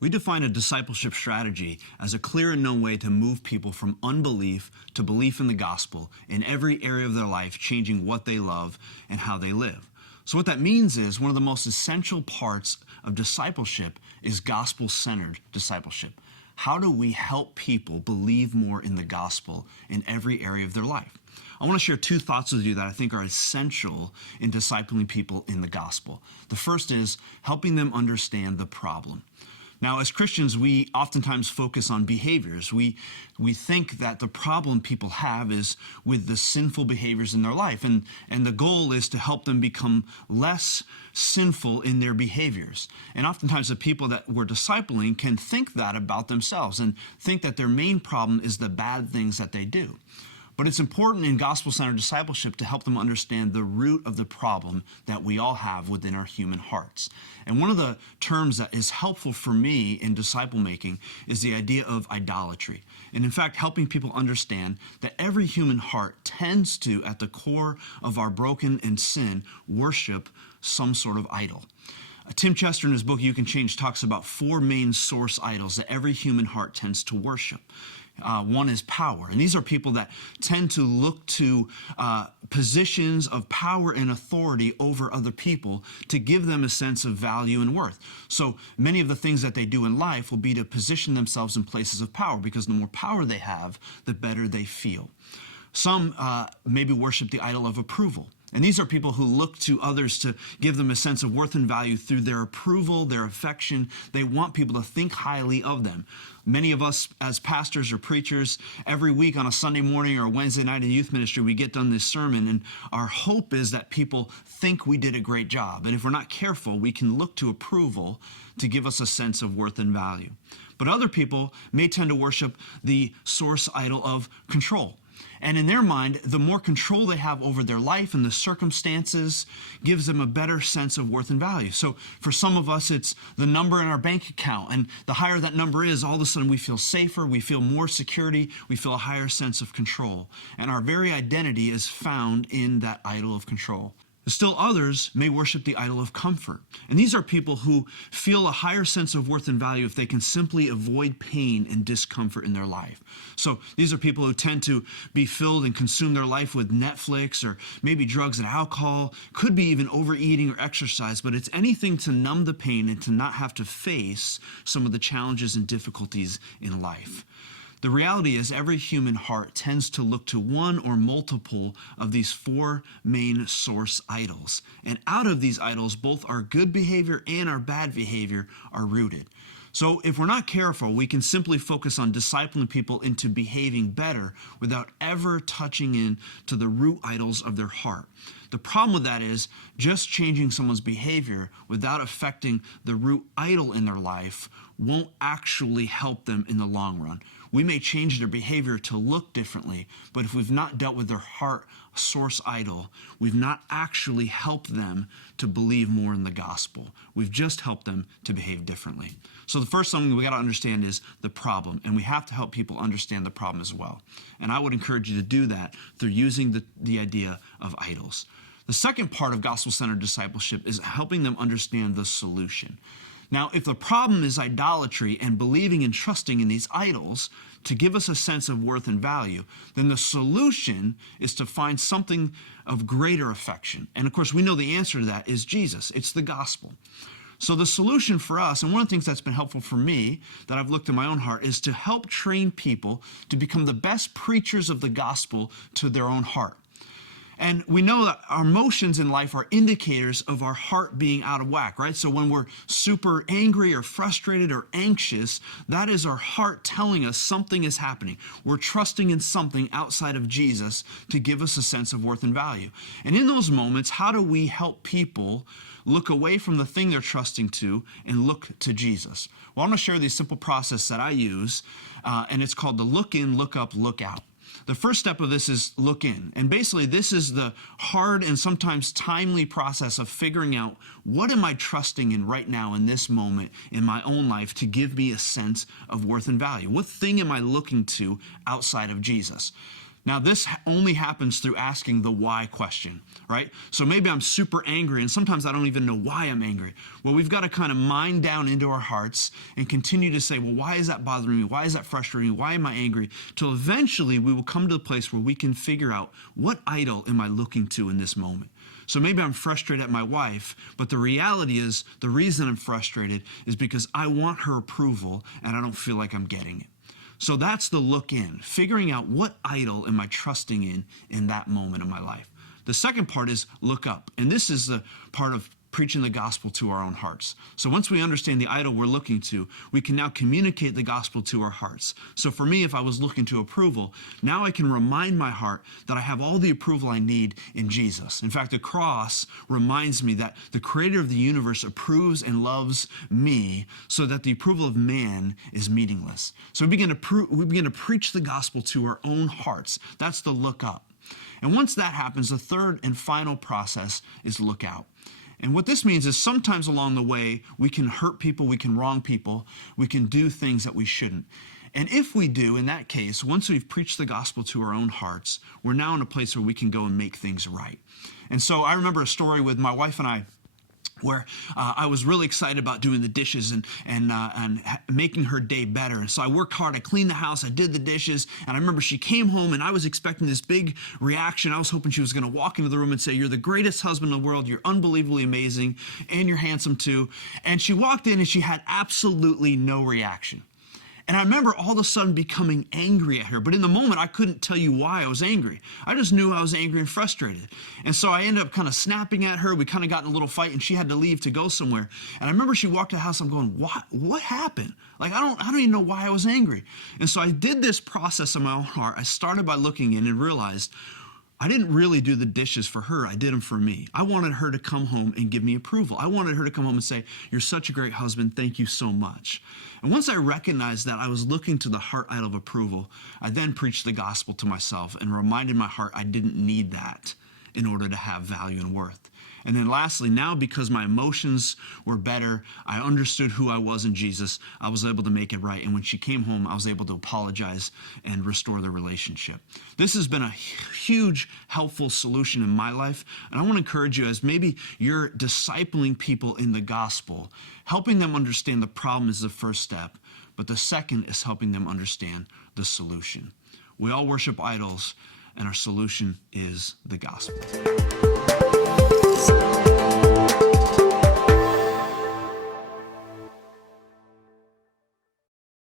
We define a discipleship strategy as a clear and known way to move people from unbelief to belief in the gospel in every area of their life, changing what they love and how they live. So what that means is one of the most essential parts of discipleship is gospel-centered discipleship. How do we help people believe more in the gospel in every area of their life? I want to share two thoughts with you that I think are essential in discipling people in the gospel. The first is helping them understand the problem. Now, as Christians, we oftentimes focus on behaviors. We think that the problem people have is with the sinful behaviors in their life, and the goal is to help them become less sinful in their behaviors. And oftentimes the people that we're discipling can think that about themselves and think that their main problem is the bad things that they do. But it's important in gospel-centered discipleship to help them understand the root of the problem that we all have within our human hearts. And one of the terms that is helpful for me in disciple making is the idea of idolatry. And in fact, helping people understand that every human heart tends to, at the core of our broken and sin, worship some sort of idol. Tim Chester, in his book, You Can Change, talks about four main source idols that every human heart tends to worship. One is power. And these are people that tend to look to positions of power and authority over other people to give them a sense of value and worth. So many of the things that they do in life will be to position themselves in places of power, because the more power they have, the better they feel. Some maybe worship the idol of approval. And these are people who look to others to give them a sense of worth and value through their approval, their affection. They want people to think highly of them. Many of us as pastors or preachers, every week on a Sunday morning or a Wednesday night in youth ministry, we get done this sermon, and our hope is that people think we did a great job. And if we're not careful, we can look to approval to give us a sense of worth and value. But other people may tend to worship the source idol of control. And in their mind, the more control they have over their life and the circumstances gives them a better sense of worth and value. So for some of us, it's the number in our bank account. And the higher that number is, all of a sudden we feel safer, we feel more security, we feel a higher sense of control. And our very identity is found in that idol of control. Still others may worship the idol of comfort. And these are people who feel a higher sense of worth and value if they can simply avoid pain and discomfort in their life. So these are people who tend to be filled and consume their life with Netflix or maybe drugs and alcohol, could be even overeating or exercise, but it's anything to numb the pain and to not have to face some of the challenges and difficulties in life. The reality is every human heart tends to look to one or multiple of these four main source idols. And out of these idols, both our good behavior and our bad behavior are rooted. So if we're not careful, we can simply focus on discipling people into behaving better without ever touching in to the root idols of their heart. The problem with that is just changing someone's behavior without affecting the root idol in their life won't actually help them in the long run. We may change their behavior to look differently, but if we've not dealt with their heart source idol, we've not actually helped them to believe more in the gospel. We've just helped them to behave differently. So the first thing we got to understand is the problem, and we have to help people understand the problem as well. And I would encourage you to do that through using the idea of idols. The second part of gospel-centered discipleship is helping them understand the solution. Now, if the problem is idolatry and believing and trusting in these idols to give us a sense of worth and value, then the solution is to find something of greater affection. And of course, we know the answer to that is Jesus. It's the gospel. So the solution for us, and one of the things that's been helpful for me, that I've looked in my own heart, is to help train people to become the best preachers of the gospel to their own heart. And we know that our emotions in life are indicators of our heart being out of whack, right? So when we're super angry or frustrated or anxious, that is our heart telling us something is happening. We're trusting in something outside of Jesus to give us a sense of worth and value. And in those moments, how do we help people look away from the thing they're trusting to and look to Jesus? Well, I'm going to share this simple process that I use, and it's called the look in, look up, look out. The first step of this is look in. And basically, this is the hard and sometimes timely process of figuring out what am I trusting in right now in this moment in my own life to give me a sense of worth and value? What thing am I looking to outside of Jesus? Now, this only happens through asking the why question, right? So maybe I'm super angry, and sometimes I don't even know why I'm angry. Well, we've got to kind of mine down into our hearts and continue to say, well, why is that bothering me? Why is that frustrating me? Why am I angry? Till eventually we will come to the place where we can figure out, what idol am I looking to in this moment? So maybe I'm frustrated at my wife, but the reality is the reason I'm frustrated is because I want her approval and I don't feel like I'm getting it. So that's the look in, figuring out what idol am I trusting in that moment of my life. The second part is look up. And this is the part of preaching the gospel to our own hearts. So once we understand the idol we're looking to, we can now communicate the gospel to our hearts. So for me, if I was looking to approval, now I can remind my heart that I have all the approval I need in Jesus. In fact, the cross reminds me that the creator of the universe approves and loves me, so that the approval of man is meaningless. So we begin to preach the gospel to our own hearts. That's the look up. And once that happens, the third and final process is look out. And what this means is sometimes along the way, we can hurt people, we can wrong people, we can do things that we shouldn't. And if we do, in that case, once we've preached the gospel to our own hearts, we're now in a place where we can go and make things right. And so I remember a story with my wife and I, where I was really excited about doing the dishes and making her day better. And so I worked hard. I cleaned the house. I did the dishes. And I remember she came home, and I was expecting this big reaction. I was hoping she was going to walk into the room and say, "You're the greatest husband in the world. You're unbelievably amazing, and you're handsome too." And she walked in, and she had absolutely no reaction. And I remember all of a sudden becoming angry at her. But in the moment, I couldn't tell you why I was angry. I just knew I was angry and frustrated. And so I ended up kind of snapping at her. We kind of got in a little fight, and she had to leave to go somewhere. And I remember she walked to the house. I'm going, what happened? Like, I don't even know why I was angry. And so I did this process in my own heart. I started by looking in and realized I didn't really do the dishes for her. I did them for me. I wanted her to come home and give me approval. I wanted her to come home and say, "You're such a great husband. Thank you so much." And once I recognized that I was looking to the heart idol of approval, I then preached the gospel to myself and reminded my heart I didn't need that in order to have value and worth. And then lastly, now because my emotions were better, I understood who I was in Jesus, I was able to make it right. And when she came home, I was able to apologize and restore the relationship. This has been a huge, helpful solution in my life. And I want to encourage you, as maybe you're discipling people in the gospel, helping them understand the problem is the first step, but the second is helping them understand the solution. We all worship idols, and our solution is the gospel.